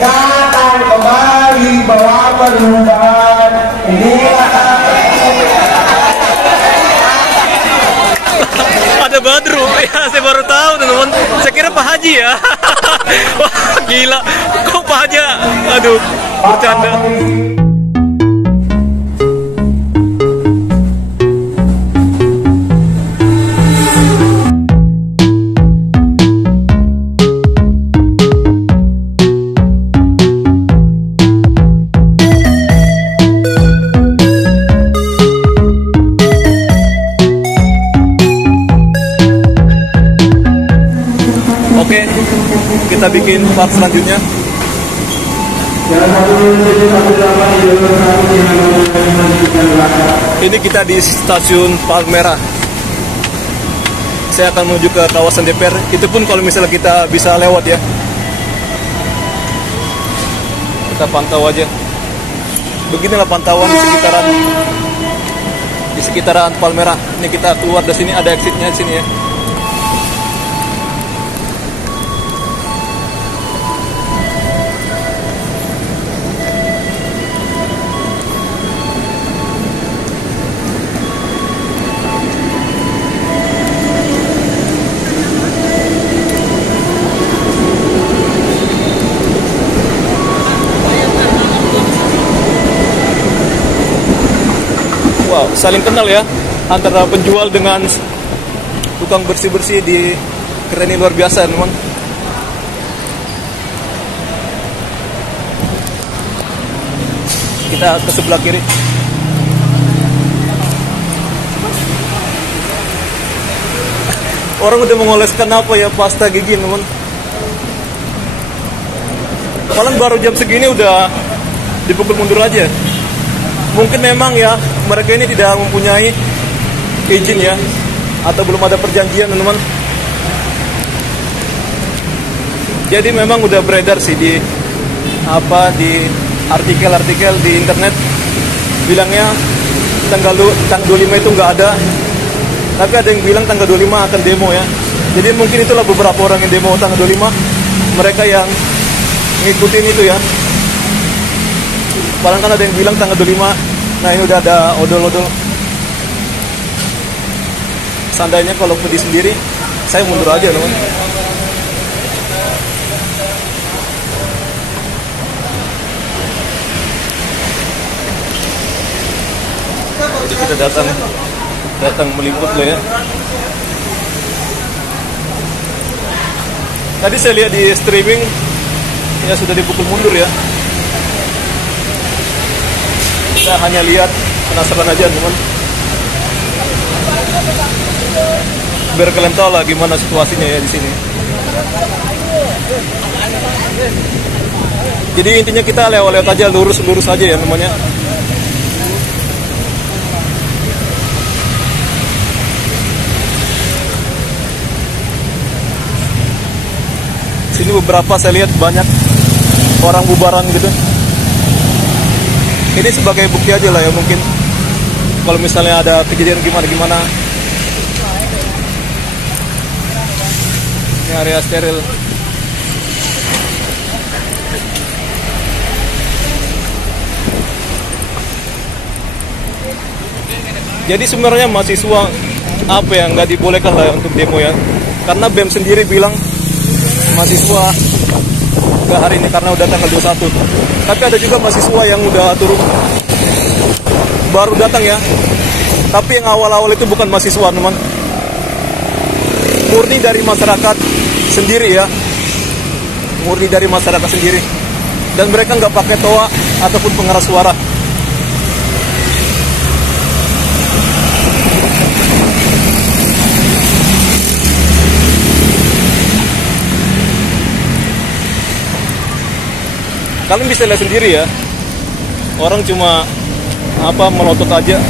datang kembali bawa perubahan. Ada Badru, ya saya baru tahu teman-teman. Saya kira Pak Haji ya. Wah gila, kok Pak Haji? Aduh, bercanda. Oke, kita bikin part selanjutnya. Ini kita di stasiun Palmerah. Saya akan menuju ke kawasan DPR. Itu pun kalau misalnya kita bisa lewat ya. Kita pantau aja. Beginilah pantauan di sekitaran Palmerah. Ini kita keluar dari sini, ada exitnya di sini ya. Wow, saling kenal ya antara penjual dengan tukang bersih-bersih di keren ini luar biasa teman. Kita ke sebelah kiri. Orang udah mengoleskan apa ya, pasta gigi teman. Paling baru jam segini udah dipukul mundur aja. Mungkin memang ya mereka ini tidak mempunyai izin ya, atau belum ada perjanjian teman-teman. Jadi memang udah beredar sih di artikel-artikel di internet bilangnya tanggal 25 itu nggak ada, tapi ada yang bilang tanggal 25 akan demo ya. Jadi mungkin itulah beberapa orang yang demo tanggal 25, mereka yang ngikutin itu ya. Padahal kan ada yang bilang tanggal 25. Nah ini udah ada odol-odol. Seandainya kalau pergi sendiri, saya mundur aja loh. Jadi kita datang meliput lah ya. Tadi saya lihat di streaming ya sudah dipukul mundur ya. Kita hanya lihat, penasaran aja teman. Biar kalian tahu lah gimana situasinya ya di sini. Jadi intinya kita lewat-lewat aja, lurus-lurus aja ya namanya. Sini beberapa saya lihat banyak orang bubaran gitu. Ini sebagai bukti aja lah ya, mungkin kalau misalnya ada kejadian gimana-gimana. Ini area steril. Jadi sebenarnya mahasiswa apa yang nggak dibolehkan lah untuk demo ya, karena BEM sendiri bilang mahasiswa nggak hari ini karena udah tanggal 21. Tapi ada juga mahasiswa yang udah turun baru datang ya. Tapi yang awal-awal itu bukan mahasiswa teman, murni dari masyarakat sendiri ya, murni dari masyarakat sendiri. Dan mereka nggak pakai toa ataupun pengeras suara. Kalian bisa lihat sendiri ya, orang cuma melotot aja.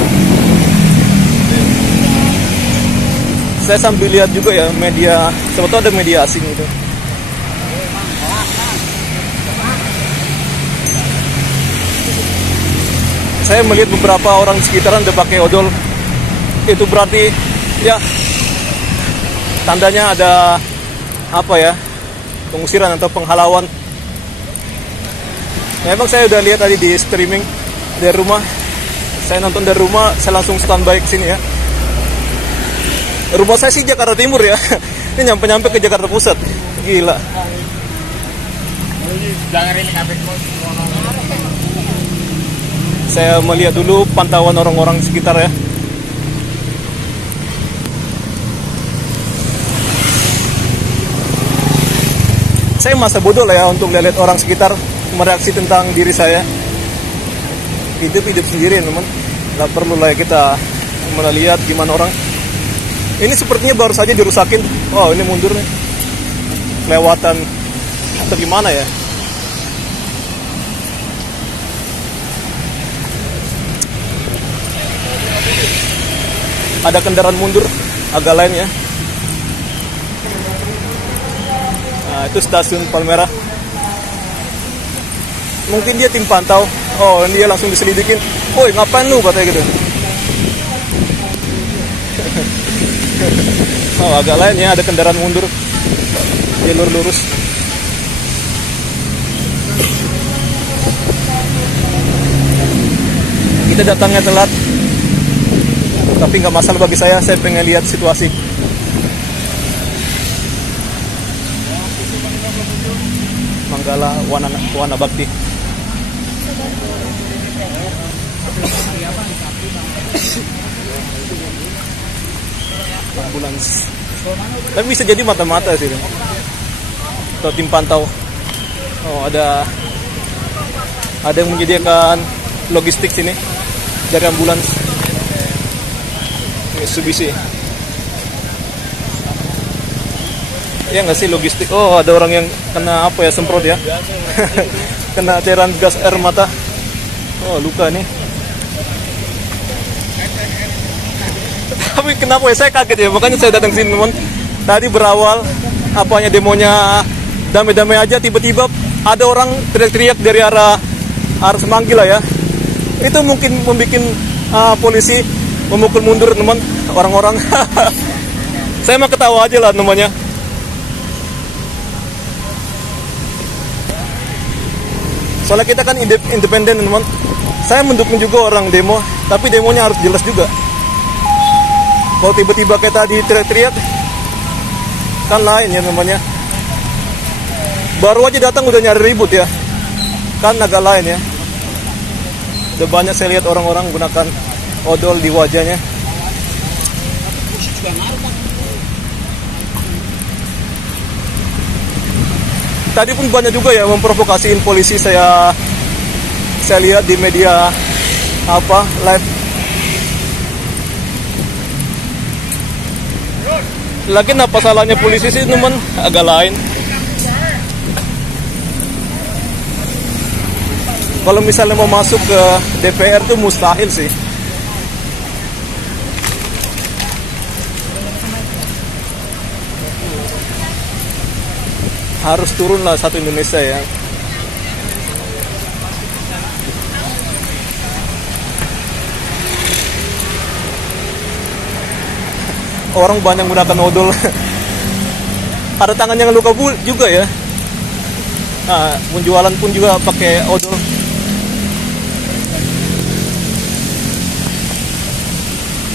Saya sambil lihat juga ya media, sebetulnya ada media asing itu. Saya melihat beberapa orang di sekitaran udah pakai odol. Itu berarti ya tandanya ada pengusiran atau penghalauan Memang saya udah lihat tadi di streaming dari rumah. Saya nonton dari rumah, saya langsung standby ke sini ya. Rumah saya sih Jakarta Timur ya. Ini nyampe-nyampe ke Jakarta Pusat. Gila. Saya melihat dulu pantauan orang-orang sekitar ya. Saya masa bodoh lah ya untuk lihat orang sekitar mereaksi tentang diri saya. Hidup sendiri teman, nggak perlu lah kita melihat gimana orang. Ini sepertinya baru saja dirusakin. Oh ini mundur nih, kelewatan atau gimana ya? Ada kendaraan mundur agak lain ya. Nah itu stasiun Palmerah. Mungkin dia tim pantau. Oh, dia langsung diselidikin. Woi, ngapain lu katanya gitu. Oh, agak lain ya, ada kendaraan mundur. Jalur lurus. Kita datangnya telat. Tapi nggak masalah bagi saya pengen lihat situasi. Manggala Wana Bakti. Ambulans. Tapi bisa jadi mata-mata sih. Atau tim pantau. Oh, ada yang menyediakan logistik sini dari ambulans. Mitsubishi. Ya nggak sih logistik. Oh, ada orang yang kena apa ya, semprot ya. Kena cairan gas air mata. Oh, luka nih. Tapi kenapa ya, saya kaget ya, makanya saya datang sini teman. Tadi berawal apanya demonya damai-damai aja, tiba-tiba ada orang teriak-teriak dari arah Semanggi lah ya. Itu mungkin membuat polisi memukul mundur teman orang-orang. Saya mah ketawa aja lah namanya. Soalnya kita kan independen teman. Saya mendukung juga orang demo, tapi demonya harus jelas juga. Kalau tiba-tiba kayak tadi teriak-teriak, kan lain ya namanya. Baru aja datang udah nyari ribut ya, kan agak lain ya. Udah banyak saya lihat orang-orang gunakan odol di wajahnya. Tadi pun banyak juga ya memprovokasiin polisi. Saya lihat di media live. Lagi apa salahnya polisi sih teman, agak lain. Kalau misalnya mau masuk ke DPR tuh mustahil sih. Harus turun lah satu Indonesia ya. Orang banyak menggunakan odol. Ada tangan yang luka juga ya. Nah, penjualan pun juga pakai odol.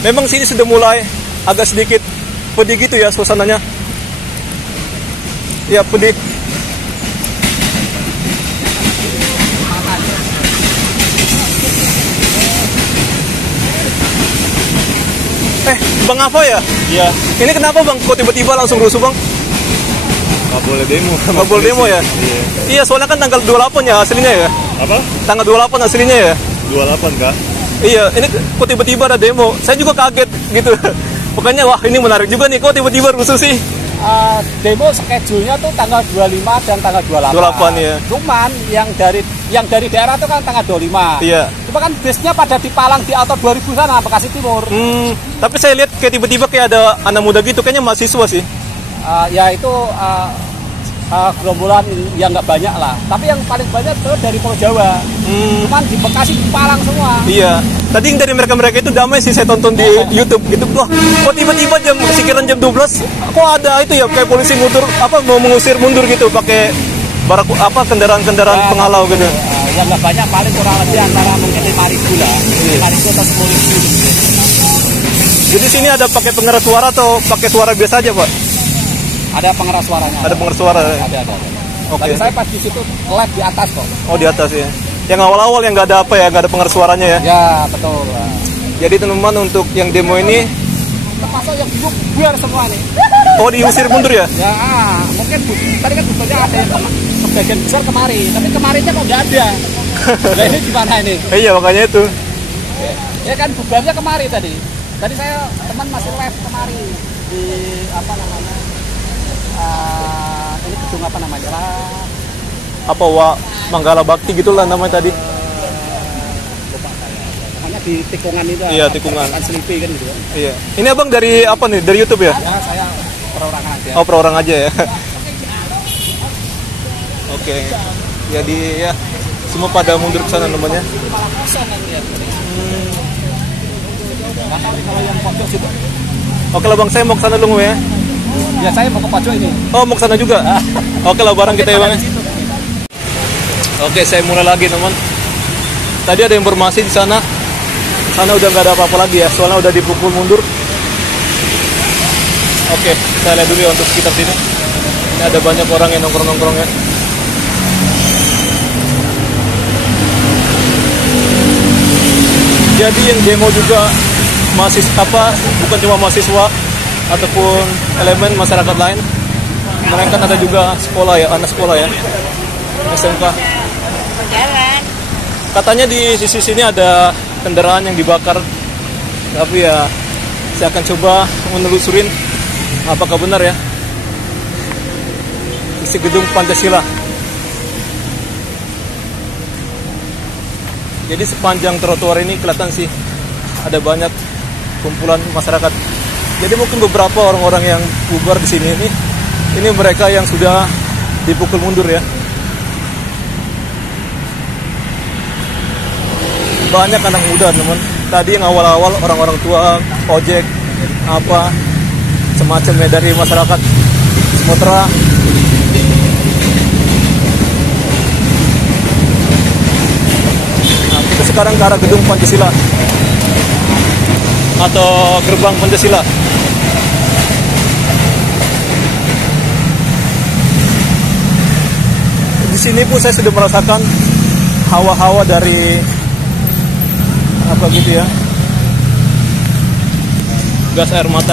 Memang sini sudah mulai agak sedikit pedih gitu ya suasananya. Ya pedih. Bang apa ya? Iya. Ini kenapa bang? Kok tiba-tiba langsung rusuh bang? Nggak boleh demo. Nggak boleh demo ya? Iya. Iya, soalnya kan tanggal 28 ya aslinya ya. Apa? Tanggal 28 aslinya ya. 28 kak. Iya, ini kok tiba-tiba ada demo. Saya juga kaget gitu. Makanya wah ini menarik juga nih. Kok tiba-tiba rusuh sih? Demo schedule-nya tuh tanggal 25 dan tanggal 28. 28 ya. Cuman yang dari daerah itu kan tanggal 25. Iya. Cuma kan bisnya pada dipalang di Auto 2000 sana, Bekasi Timur. Tapi saya lihat kayak tiba-tiba kayak ada anak muda gitu, kayaknya mahasiswa sih. Ya itu gerombolan yang nggak banyak lah. Tapi yang paling banyak itu dari Pulau Jawa. Cuman di Bekasi palang semua. Iya. Tadi yang dari mereka itu damai sih, saya tonton di YouTube gitu. Wah, kok tiba-tiba sekitaran jam 12 kok ada itu ya kayak polisi mundur mau mengusir mundur gitu pakai kendaraan-kendaraan penghalau gitu. Ya nggak banyak, paling kurang lebih antara mungkin 5.000 lah, 5.000 atau 10.000. Jadi sini ada pakai pengeras suara atau pakai suara biasa aja, Pak? Ada pengeras suaranya. Ada pengeras suara. Ada. Oke. Tapi saya pas di situ live di atas kok. Oh, di atas ya. Yang awal-awal yang nggak ada apa ya, nggak ada pengeras suaranya ya. Ya betul. Jadi teman-teman untuk yang demo ini, Termasuk yang bubar semua nih. oh diusir mundur ya? Ya mungkin tadi kan bubarnya ada yang sebagian besar kemari, tapi kemarinnya kok nggak ada. Nah ini gimana ini? Iya makanya itu. Ya kan bubarnya kemari tadi. Tadi saya teman masih live kemari di apa namanya? Ini gedung apa namanya lah? Apa Manggala Bakti gitulah namanya tadi. Namanya di tikungan itu. Iya, tikungan. Kan Selipi kan gitu. Iya. Ini abang dari apa nih? Dari YouTube ya? Ya saya perorangan aja. Oh, per orang aja ya. Oke. Jadi ya semua pada mundur ke sana namanya. Kalau yang pojok situ. Oke lah bang, saya mau ke sana dulu ya. Ya saya mau ke pojok ini. Oh mau ke sana juga. Oke lah bareng kita ya bang. Oke saya mulai lagi teman. Tadi ada informasi di sana. Sana udah nggak ada apa-apa lagi ya. Soalnya udah dipukul mundur. Oke, saya lihat dulu ya untuk sekitar sini. Ini ada banyak orang yang nongkrong-nongkrong ya. Jadi yang demo juga bukan cuma mahasiswa ataupun elemen masyarakat lain, melainkan ada juga sekolah ya, anak sekolah ya, SMK. Katanya di sisi sini ada kendaraan yang dibakar, tapi ya saya akan coba menelusurin apakah benar ya isi gedung Pancasila. Jadi sepanjang trotoar ini kelihatan sih ada banyak kumpulan masyarakat. Jadi mungkin beberapa orang-orang yang bubar di sini ini mereka yang sudah dipukul mundur ya. Banyak anak muda teman. Tadi yang awal-awal orang-orang tua ojek apa semacamnya dari masyarakat Sumatera. Nah, kita sekarang ke arah gedung Pancasila atau gerbang Pancasila. Di sini pun saya sudah merasakan hawa-hawa dari apa gitu ya, gas air mata.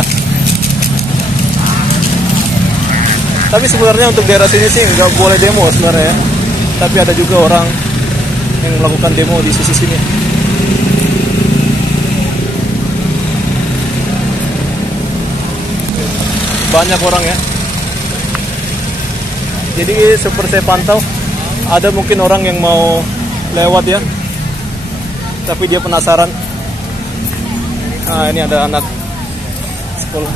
Tapi sebenarnya untuk daerah sini sih nggak boleh demo sebenarnya ya. Tapi ada juga orang yang melakukan demo di sisi sini. Banyak orang ya. Jadi seperti saya pantau, ada mungkin orang yang mau lewat ya, tapi dia penasaran. Nah ini ada anak sekolah.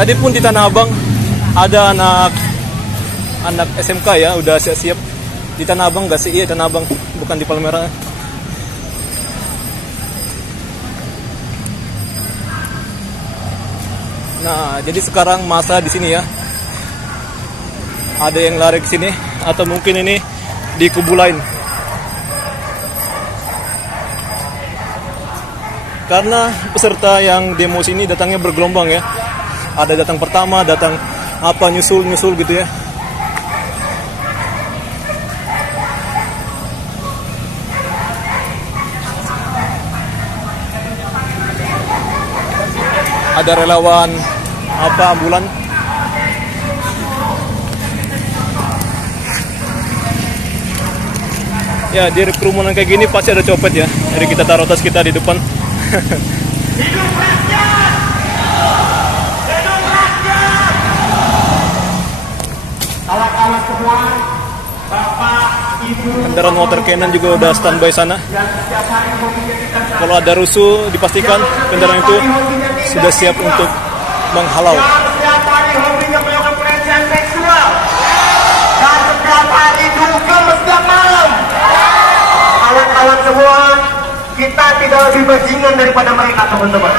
Tadi pun di Tanah Abang ada anak SMK ya, udah siap-siap. Di Tanah Abang nggak sih? Iya Tanah Abang, bukan di Palmerah. Nah, jadi sekarang masa di sini ya. Ada yang lari ke sini atau mungkin ini di kubu lain. Karena peserta yang demo sini datangnya bergelombang ya. Ada datang pertama, datang apa nyusul gitu ya. Ada relawan apa ambulan. Ya di kerumunan kayak gini pasti ada copet ya. Jadi kita taruh tas kita di depan. Kawan-kawan semua, Bapak, Ibu, Kendaraan water cannon juga udah standby sana. Kalau ada rusuh dipastikan kendaraan itu sudah siap untuk menghalau. setiap hari hobinya melakukan pelecehan seksual dan setiap hari juga setiap malam. Kawan-kawan semua, kita tidak lebih bajingan daripada mereka teman-teman.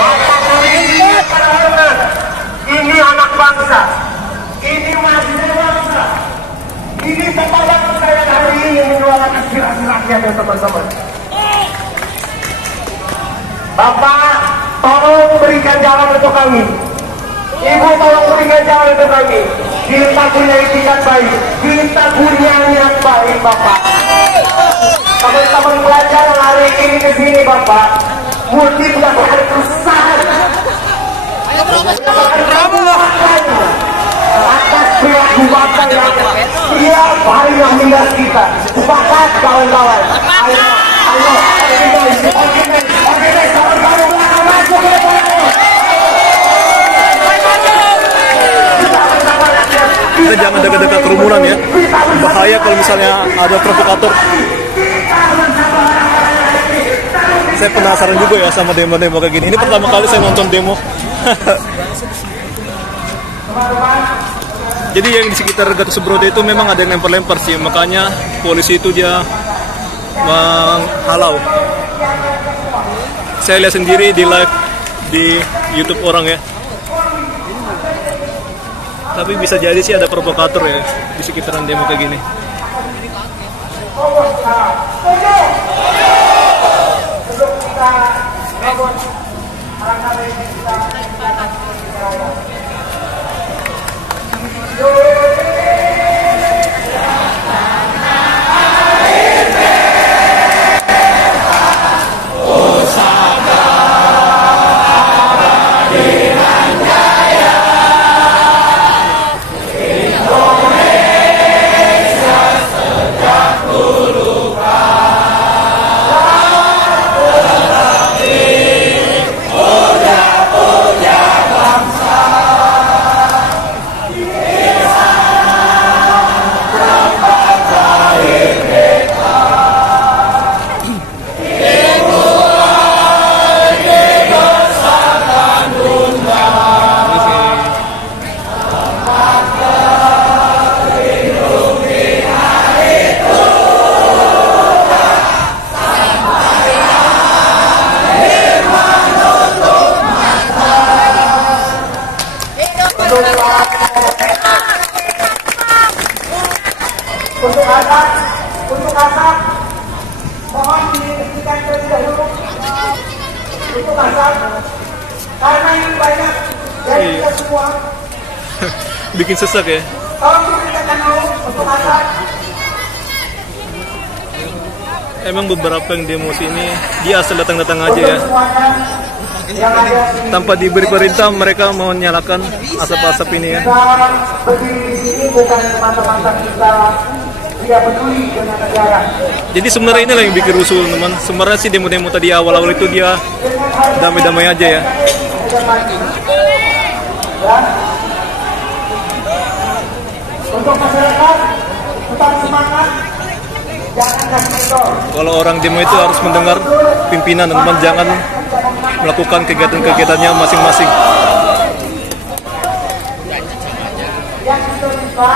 Bapak polisi pada hormat, ya teman-teman. Bapak, tolong berikan jalan untuk kami. Ibu, tolong berikan jalan untuk kami. Kita punya itikat baik, kita punya niat baik, Bapak. Teman-teman pelajar yang hari ini ke sini, Bapak, murni bukan hari kerusakan. Atas perilaku Bapak yang setiap hari yang meninggal kita. Sepakat kawan-kawan. Ayo, organize, kawan-kawan belakang masuk ke depan. Kita jangan dekat-dekat kerumunan ya. Bahaya kalau misalnya ada provokator. Saya penasaran juga ya sama demo-demo kayak gini. Ini pertama kali saya nonton demo. Jadi yang di sekitar Gatot Subroto itu memang ada yang lempar-lempar sih. Makanya polisi itu dia menghalau. Saya lihat sendiri di live di YouTube orang ya. Tapi bisa jadi sih ada provokator ya di sekitaran demo kayak gini. Untuk asap, mohon dihentikan terlebih dahulu. Untuk asap, karena ini banyak dari kita semua. Bikin sesak ya. Tolong dihentikan dulu untuk asap. Emang beberapa yang demo sini dia asal datang-datang aja ya. Tanpa diberi perintah mereka mau nyalakan asap-asap ini ya. Kita berdiri di sini bukan semata-mata kita tidak peduli dengan negara. Jadi sebenarnya inilah yang bikin rusuh teman. Sebenarnya sih demo-demo tadi awal-awal itu dia damai-damai aja ya. Untuk masyarakat tetap semangat, jangan kasih kendor. Kalau orang demo itu harus mendengar pimpinan teman, jangan melakukan kegiatan-kegiatannya masing-masing. Yang itu bisa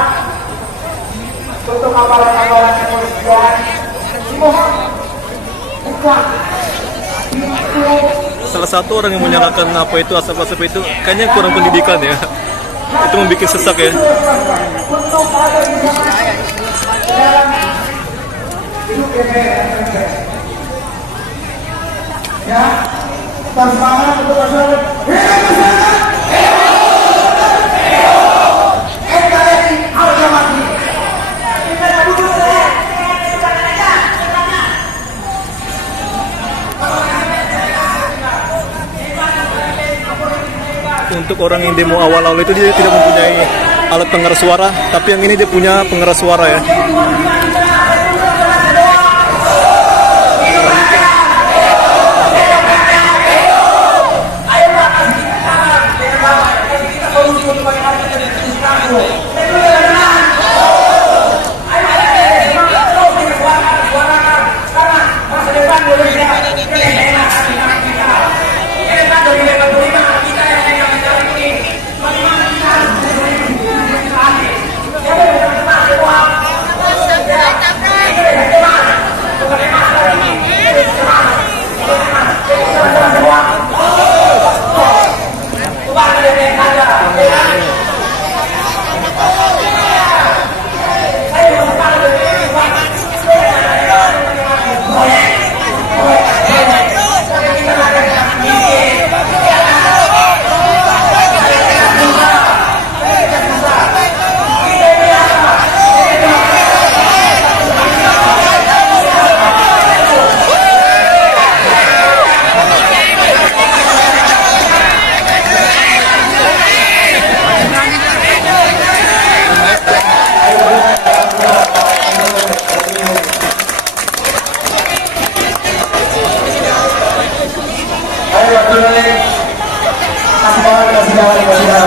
untuk aparat-aparat kepolisian dimohon buka pintu. Salah satu orang yang menyalakan apa itu asap-asap itu kayaknya kurang pendidikan ya. Itu membuat sesak ya. Untuk ada di dalam hidup ya, tantangan untuk masyarakat. NKRI harga mati. Untuk orang yang demo awal-awal itu dia tidak mempunyai alat pengeras suara, tapi yang ini dia punya pengeras suara ya.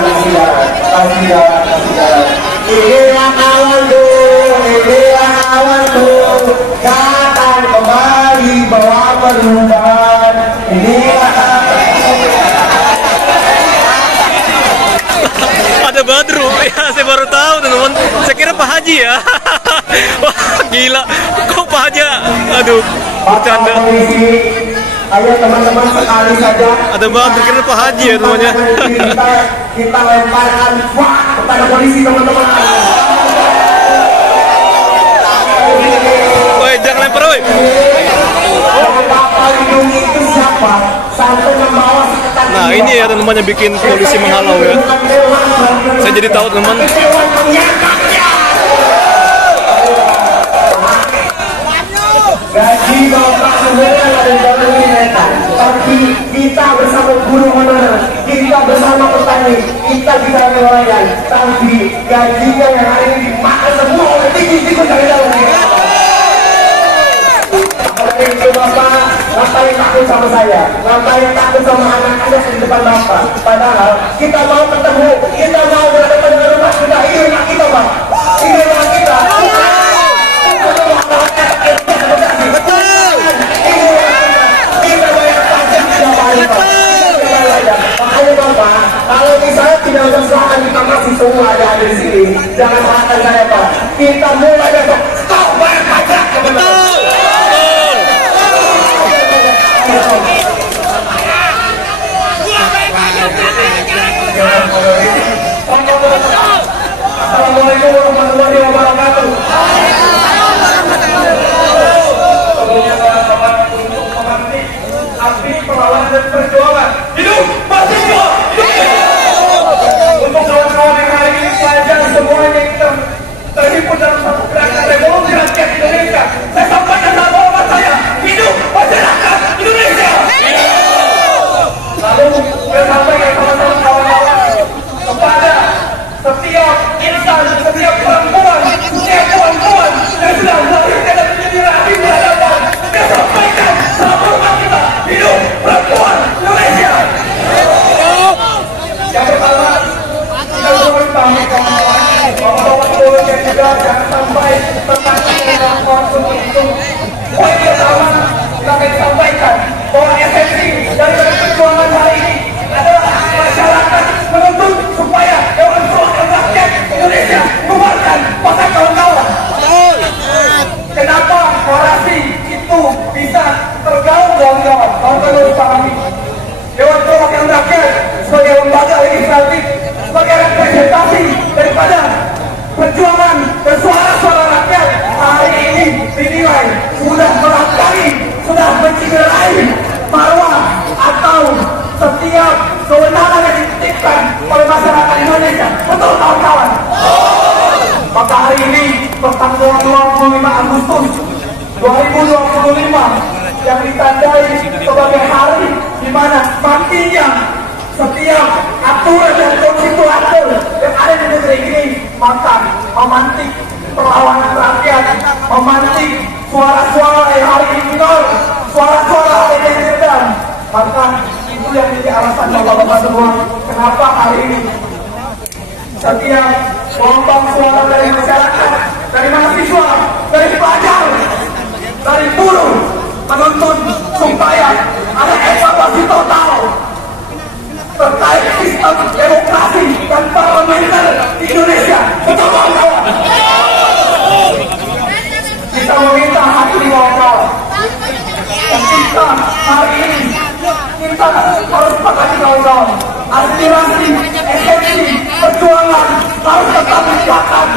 kasih jalan. Inilah kawanku, datang kembali bawa perubahan. Ada Badru, ya saya baru tahu teman-teman. Saya kira Pak Haji ya. Wah gila, kok Pak Haji? Aduh, bercanda. Ayo teman-teman sekali saja. Ada Badru, kira Pak Haji ya temannya. Kita lemparkan kepada polisi teman-teman. Woi jangan lempar woi. Bapak lindungi itu siapa? Sampai membawa sekitar. Nah ini ya teman-teman yang bikin polisi menghalau ya. Saya jadi tahu teman. Gaji bapak sebenarnya ada dalam mereka, tapi kita bersama guru honorer, kita bersama petani, kita bisa nelayan, tapi gajinya yang hari ini dimakan semua oleh tikus-tikus dari dalam mereka. Oleh itu bapak, ngapain takut sama saya? Ngapain takut sama anak-anak di depan bapak? Padahal kita mau ketemu, kita mau berhadapan dengan rumah kita, ini rumah kita pak, ini rumah kita. Makanya bapak, kalau misalnya tidak sesuatu kita masih semua ada di sini, jangan salahkan saya pak. Kita mulai besok stop bayar pajak. Betul. Assalamualaikum warahmatullahi wabarakatuh. Api perlawanan dan perjuangan hidup mahasiswa, untuk kawan-kawan yang hari ini pelajar semuanya yang terhimpun dalam satu gerakan revolusi rakyat Indonesia, saya sampaikan satu omongan saya, hidup masyarakat Indonesia. Lalu saya sampaikan sama-sama kawan-kawan kepada setiap insan, setiap perempuan yang sudah melahirkan dan menjadi rahim berhadapan, saya sampaikan salam hormat kita, hidup perempuan Indonesia. Yang pertama, kita mohon pamit kawan-kawan, bapak-bapak polisi juga jangan sampai terkacau dengan konsum itu. Poin pertama, kita akan sampaikan bahwa esensi dari perjuangan hari ini adalah masyarakat menuntut supaya Dewan Perwakilan Rakyat Indonesia mengeluarkan pasal kawan-kawan. Kenapa orasi itu bisa tergaung kawan-kawan? Kawan-kawan harus pahami. Dewan Perwakilan Rakyat sebagai lembaga legislatif, sebagai representasi daripada perjuangan dan suara-suara rakyat, hari ini dinilai sudah melangkahi, sudah menciderai marwah atau setiap kewenangan yang dititipkan oleh masyarakat Indonesia. Betul kawan-kawan? Maka hari ini pertanggal 25 Agustus 2025 yang ditandai sebagai hari di mana matinya setiap aturan dan konstitusi yang ada di negeri ini, maka memantik perlawanan rakyat, memantik suara-suara yang hari ini minor, suara-suara yang sedang. Maka itu yang menjadi alasan bapak-bapak semua kenapa hari ini setiap gelombang suara dari masyarakat, dari mahasiswa, dari pelajar, dari buruh menuntut supaya ada evaluasi total terkait sistem demokrasi dan parlementer di Indonesia. Betul kawan-kawan? Kita meminta hati kawan-kawan. Dan kita hari ini kita harus sepakati kawan-kawan, aspirasi, esensi, perjuangan harus tetap ditegakkan.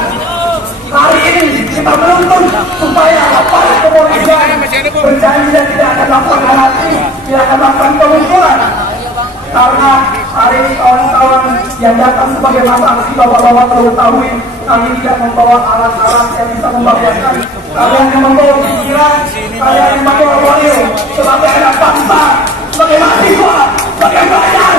Hari ini kita menuntut supaya aparat kepolisian berjanji dan tidak akan melakukan hati, tidak akan melakukan pemukulan. Karena hari ini kawan-kawan yang datang sebagai masa aksi, bapak-bapak perlu ketahui, kami tidak membawa alat-alat yang bisa membahayakan. Kalian yang membawa pikiran, kalian yang membawa moral sebagai anak bangsa, sebagai mahasiswa, sebagai pelajar.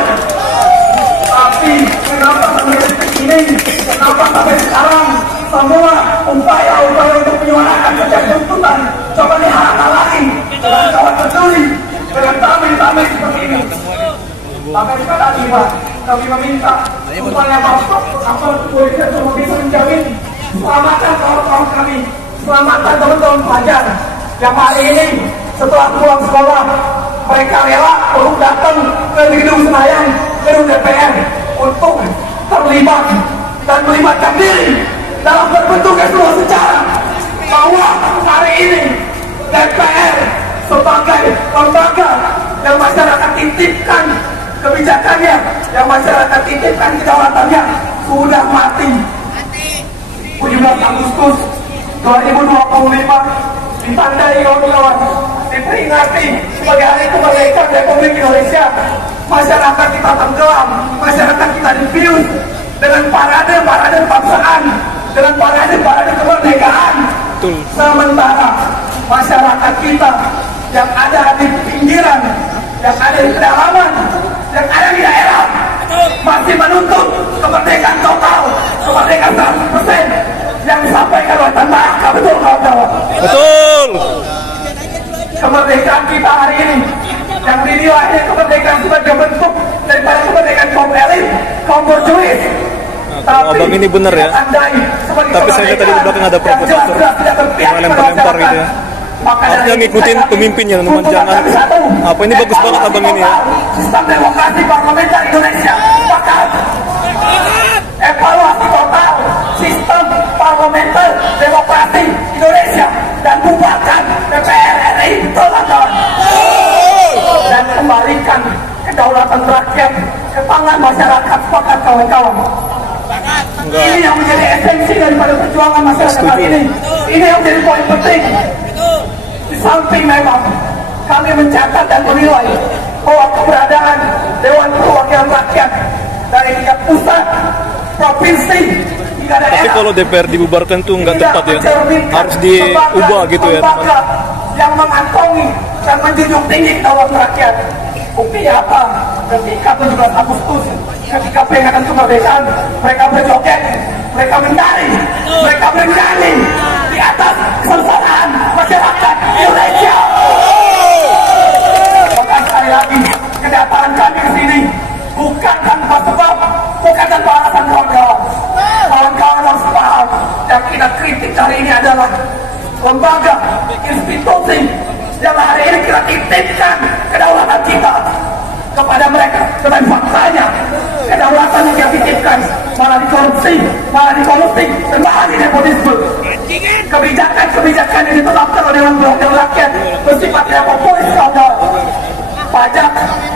Tapi kenapa sampai detik ini, kenapa sampai sekarang semua upaya-upaya untuk menyuarakan setiap tuntutan coba dihalang-halangi dengan kawan peduli, dengan tameng-tameng seperti ini. Maka sekali lagi Pak, kami meminta supaya Bapak aparat kepolisian semua bisa menjamin keselamatan kawan-kawan kami, keselamatan teman-teman pelajar yang hari ini setelah pulang sekolah mereka rela untuk datang ke gedung Senayan, gedung DPR untuk terlibat dan melibatkan diri dalam terbentuknya sebuah sejarah bahwa hari ini DPR sebagai lembaga yang masyarakat titipkan kebijakannya, yang masyarakat titipkan kedaulatannya sudah mati. 17 Agustus 2025 ditandai kawan-kawan, diperingati sebagai hari kemerdekaan Republik Indonesia. Masyarakat kita tenggelam, masyarakat kita dibius dengan parade-parade kebangsaan, dengan parade-parade kemerdekaan. Sementara masyarakat kita yang ada di pinggiran, yang ada di pedalaman, yang ada di daerah masih menuntut kemerdekaan total, kemerdekaan 100% yang disampaikan oleh Tan Malaka. Betul kawan-kawan? Betul. Kemerdekaan kita hari ini yang dinilai kemerdekaan sebagai bentuk daripada kemerdekaan kaum elit, kaum borjuis. Abang ini benar ya. Tapi saya lihat tadi di belakang ada provokator lempar-lempar gitu ya. Artinya ngikutin pemimpinnya teman, jangan apa ini bagus banget abang ini ya. Sistem demokrasi parlementer Indonesia, maka evaluasi total sistem parlementer demokrasi Indonesia dan bubarkan DPR RI, betul kawan? Dan kembalikan kedaulatan rakyat ke tangan masyarakat, sepakat kawan-kawan? Ini yang menjadi esensi daripada perjuangan masyarakat hari ini. Ini yang menjadi poin penting. Di samping memang kami mencatat dan menilai bahwa keberadaan Dewan Perwakilan Rakyat dari tingkat pusat, provinsi, hingga daerah. Tapi kalau DPR dibubarkan tuh nggak tepat ya, harus diubah gitu ya teman. Yang mengantongi dan menjunjung tinggi kedaulatan rakyat. Buktinya apa? Ketika 17 Agustus, ketika peringatan kemerdekaan, mereka berjoget, mereka menari, mereka bernyanyi di atas kesengsaraan masyarakat Indonesia. Maka sekali lagi, kedatangan kami ke sini bukan tanpa sebab, bukan tanpa alasan kawan-kawan. Kawan-kawan harus paham yang kita kritik hari ini adalah lembaga, institusi yang hari ini kita titipkan kedaulatan kita kepada mereka. Dengan faktanya kedaulatan yang kita titipkan malah dikorupsi, malah dikolusi, dan malah dinepotisme. Kebijakan yang ditetapkan oleh Dewan Perwakilan Rakyat bersifat tidak populis kawan-kawan. Pajak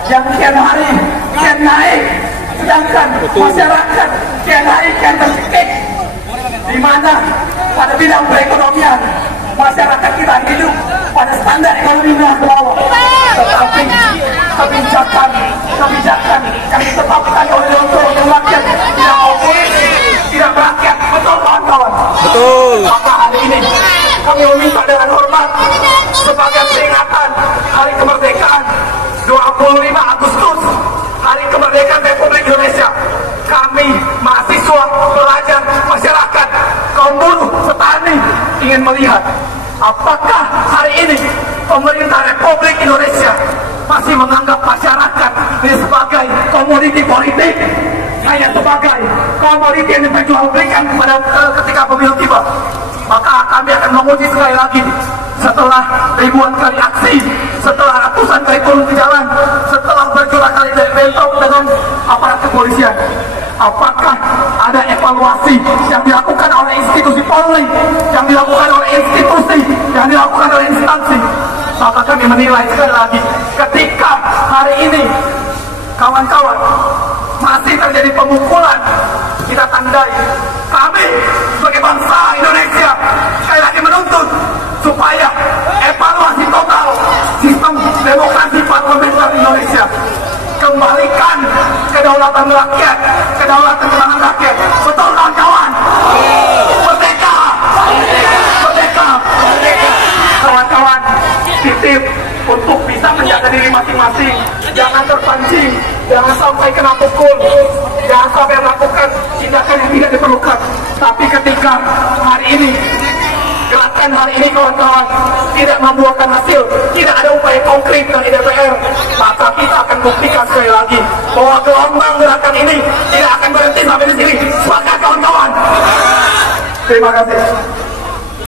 yang kian hari kian naik, sedangkan masyarakat kian naik kian tercekik. Di mana pada bidang perekonomian masyarakat kita hidup pada standar ekonomi menengah ke bawah, tetapi kebijakan yang ditetapkan oleh Dewan Perwakilan Rakyat tidak populis, tidak rakyat. Betul kawan-kawan? Betul. Maka hari ini kami meminta dengan hormat sebagai peringatan Hari Kemerdekaan 25 Agustus, Hari Kemerdekaan Republik Indonesia, kami mahasiswa, pelajar, masyarakat, kaum buruh, petani ingin melihat apakah hari ini pemerintah Republik Indonesia masih menganggap masyarakat ini sebagai komoditi politik, hanya sebagai komoditi yang diperjualbelikan kepada ketika pemilu tiba. Maka kami akan menguji sekali lagi setelah ribuan kali aksi, setelah ratusan kali turun ke jalan, setelah berjulang kali bentrok dengan aparat kepolisian. Apakah ada evaluasi yang dilakukan oleh institusi Polri, yang dilakukan oleh institusi, yang dilakukan oleh instansi? Maka kami menilai sekali lagi, ketika hari ini kawan-kawan masih terjadi pemukulan, kita tandai kami sebagai bangsa Indonesia sekali lagi menuntut supaya evaluasi total sistem demokrasi parlementer Indonesia. Kembalikan kedaulatan rakyat, kedaulatan tangan rakyat. Betul kawan-kawan? Merdeka! Merdeka! Kawan-kawan, titip untuk bisa menjaga diri masing-masing. Jangan terpancing, jangan sampai kena pukul, jangan sampai melakukan tindakan yang tidak diperlukan. Tapi ketika hari ini, gerakan hari ini kawan-kawan tidak membuahkan hasil, tidak ada upaya konkret dari DPR, maka kita akan buktikan sekali lagi bahwa gelombang gerakan ini tidak akan berhenti sampai di sini. Sepakat kawan-kawan. Terima kasih.